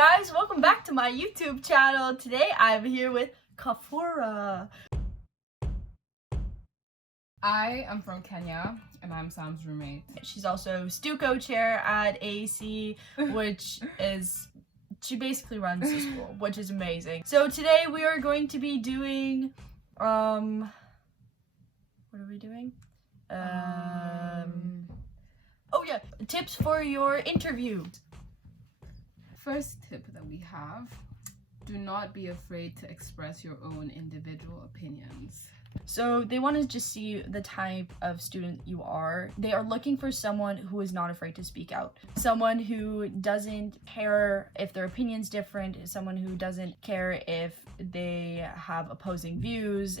guys, welcome back to my YouTube channel. Today I'm here with Kafura. I am from Kenya and I'm Sam's roommate. She's also Stu co-chair at AAC, which is, she basically runs the school, which is amazing. So today we are going to be doing, what are we doing? Oh yeah, tips for your interview. First tip that we have, do not be afraid to express your own individual opinions. So they want to just see the type of student you are. They are looking for someone who is not afraid to speak out. Someone who doesn't care if their opinion's different. Someone who doesn't care if they have opposing views.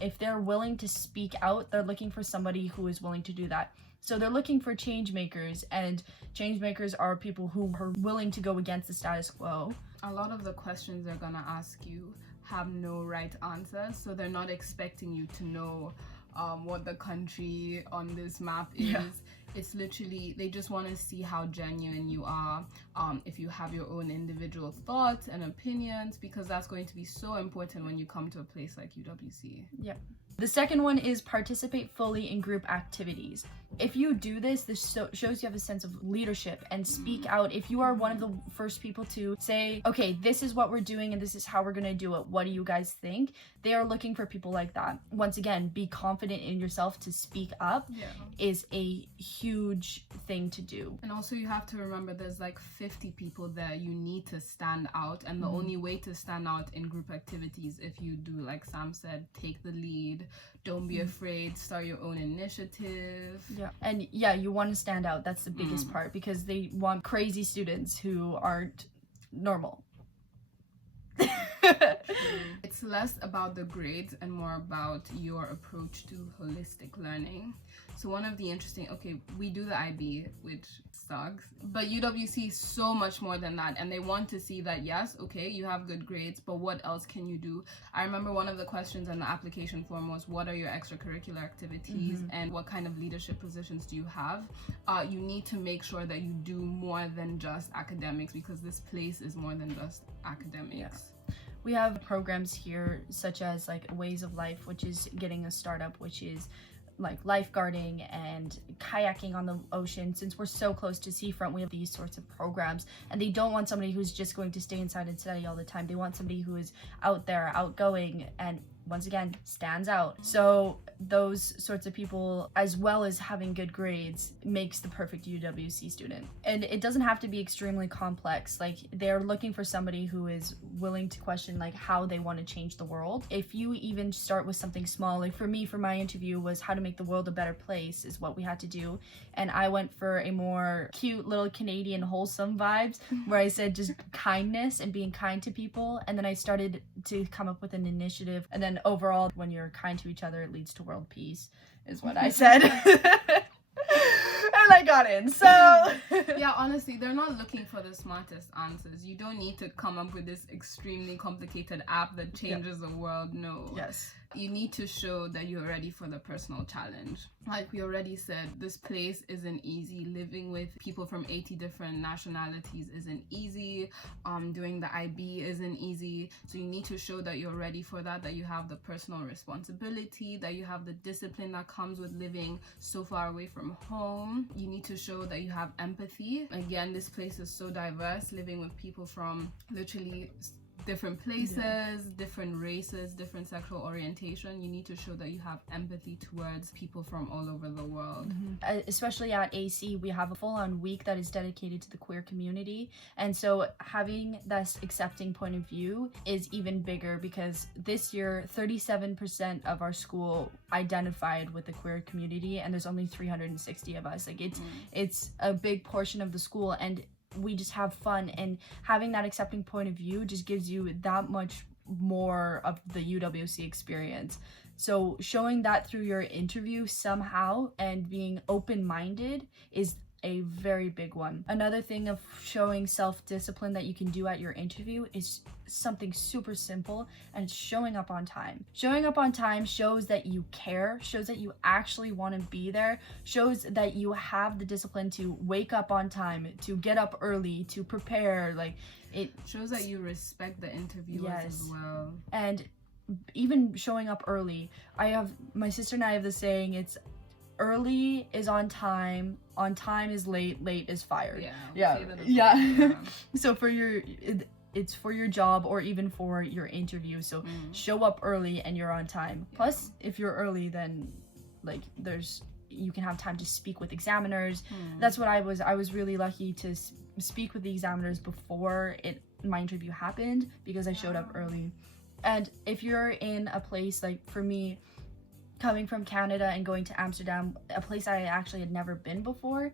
If they're willing to speak out, they're looking for somebody who is willing to do that. So they're looking for change makers, and change makers are people who are willing to go against the status quo. A lot of the questions they're gonna ask you have no right answer, so they're not expecting you to know what the country on this map is. Yeah. It's literally, they just want to see how genuine you are, if you have your own individual thoughts and opinions, because that's going to be so important when you come to a place like UWC. Yeah. The second one is participate fully in group activities. If you do this, shows you have a sense of leadership and speak out. If you are one of the first people to say, okay, this is what we're doing and this is how we're gonna do it, what do you guys think? They are looking for people like that. Once again, be confident in yourself to speak up is a huge thing to do. And also you have to remember there's like 50 people there. You need to stand out, and the only way to stand out in group activities, if you do, like Sam said, take the lead, don't be afraid, start your own initiative. Yeah, and yeah, you want to stand out. That's the biggest part, because they want crazy students who aren't normal. It's less about the grades and more about your approach to holistic learning. So one of the interesting, we do the IB, which sucks, but UWC is so much more than that, and they want to see that, yes, okay, you have good grades, but what else can you do? I remember one of the questions in the application form was, what are your extracurricular activities and what kind of leadership positions do you have? You need to make sure that you do more than just academics, because this place is more than just academics. Yeah. We have programs here such as like Ways of Life, which is getting a startup, which is like lifeguarding and kayaking on the ocean. Since we're so close to seafront, we have these sorts of programs, and they don't want somebody who's just going to stay inside and study all the time. They want somebody who is out there, outgoing, and once again stands out. So those sorts of people, as well as having good grades, makes the perfect UWC student. And it doesn't have to be extremely complex. Like, they're looking for somebody who is willing to question like how they want to change the world. If you even start with something small, like for me, for my interview was how to make the world a better place is what we had to do, and I went for a more cute little Canadian wholesome vibes where I said just kindness and being kind to people, and then I started to come up with an initiative, and then overall, when you're kind to each other, it leads to world peace, is what I said. And I got in, so... Yeah, honestly, they're not looking for the smartest answers. You don't need to come up with this extremely complicated app that changes the world, no. Yes. You need to show that you're ready for the personal challenge. Like we already said, this place isn't easy. Living with people from 80 different nationalities isn't easy. Doing the IB isn't easy. So you need to show that you're ready for that you have the personal responsibility, that you have the discipline that comes with living so far away from home. You need to show that you have empathy. Again, this place is so diverse, living with people from literally different places, different races, different sexual orientation. You need to show that you have empathy towards people from all over the world. Especially at AC, we have a full-on week that is dedicated to the queer community, and so having this accepting point of view is even bigger, because this year 37% of our school identified with the queer community, and there's only 360 of us. Like it's a big portion of the school, and we just have fun, and having that accepting point of view just gives you that much more of the UWC experience. So showing that through your interview somehow and being open-minded is a very big one. Another thing of showing self-discipline that you can do at your interview is something super simple, and it's showing up on time. Showing up on time shows that you care, shows that you actually want to be there, shows that you have the discipline to wake up on time, to get up early, to prepare. Like, it shows that you respect the interviewers as well. And even showing up early, my sister and I have the saying, it's early is on time is late is fired. Yeah. So it's for your job or even for your interview, so show up early and you're on time. Plus, if you're early, then like you can have time to speak with examiners. That's what I was really lucky to speak with the examiners before my interview happened, because I showed up early. And if you're in a place, like for me, coming from Canada and going to Amsterdam, a place I actually had never been before,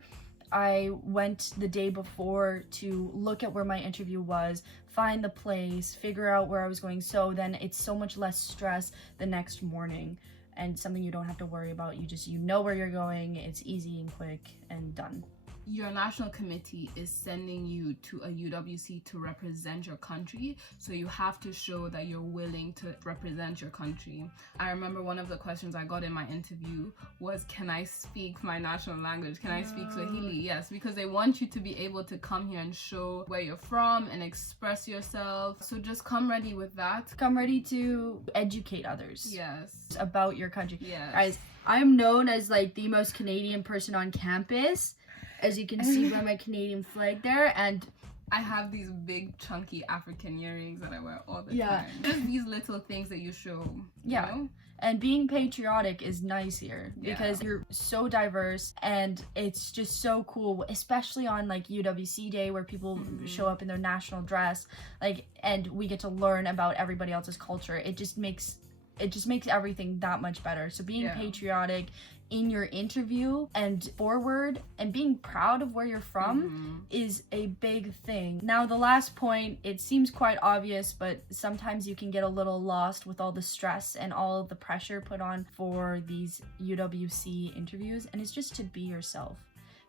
I went the day before to look at where my interview was, find the place, figure out where I was going, so then it's so much less stress the next morning, and something you don't have to worry about. You know where you're going, it's easy and quick and done. Your national committee is sending you to a UWC to represent your country, so you have to show that you're willing to represent your country. I remember one of the questions I got in my interview was, can I speak my national language? Can I speak Swahili? Yes, because they want you to be able to come here and show where you're from and express yourself. So just come ready with that. Come ready to educate others. Yes. About your country. Yes. Guys, I'm known as like the most Canadian person on campus, as you can see by my Canadian flag there, and I have these big chunky African earrings that I wear all the time. Just these little things that you show. You know? And being patriotic is nice here because you're so diverse, and it's just so cool, especially on like UWC Day, where people show up in their national dress, like, and we get to learn about everybody else's culture. It just makes everything that much better. So being patriotic in your interview and forward and being proud of where you're from is a big thing. Now, the last point, it seems quite obvious, but sometimes you can get a little lost with all the stress and all of the pressure put on for these UWC interviews, and it's just to be yourself.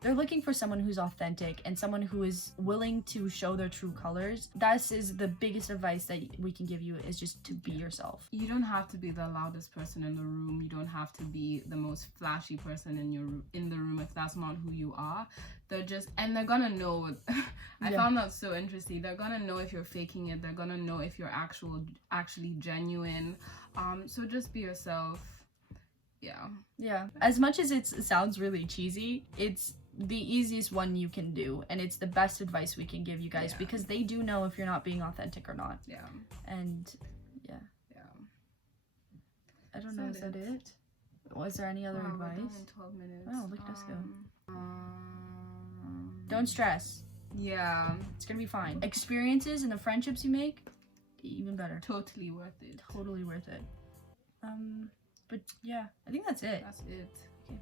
They're looking for someone who's authentic and someone who is willing to show their true colors. That is the biggest advice that we can give you, is just to be yourself. You don't have to be the loudest person in the room. You don't have to be the most flashy person in the room if that's not who you are. They're gonna know. I found that so interesting. They're gonna know if you're faking it. They're gonna know if you're actually genuine. So just be yourself. Yeah. As much as it sounds really cheesy, it's the easiest one you can do, and it's the best advice we can give you guys, because they do know if you're not being authentic or not. And I don't know, is that it? Was there any other advice? We're done in 12 minutes. Oh, look at us go. Don't stress. It's gonna be fine. Experiences and the friendships you make, even better. Totally worth it. Totally worth it. But yeah, I think that's it. That's it. Okay.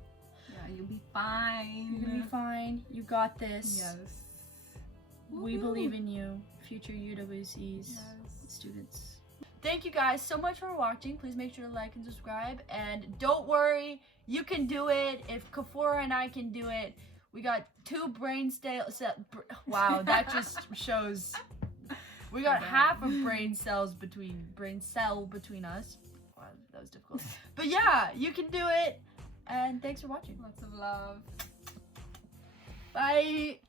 Yeah, you'll be fine. You're gonna be fine. You got this. Yes. We believe in you, future UWC's students. Thank you guys so much for watching. Please make sure to like and subscribe. And don't worry, you can do it. If Kafora and I can do it, we got 2 brain cells. Wow, that just shows. We got half a brain cell between us. Wow, that was difficult. But yeah, you can do it. And thanks for watching. Lots of love. Bye.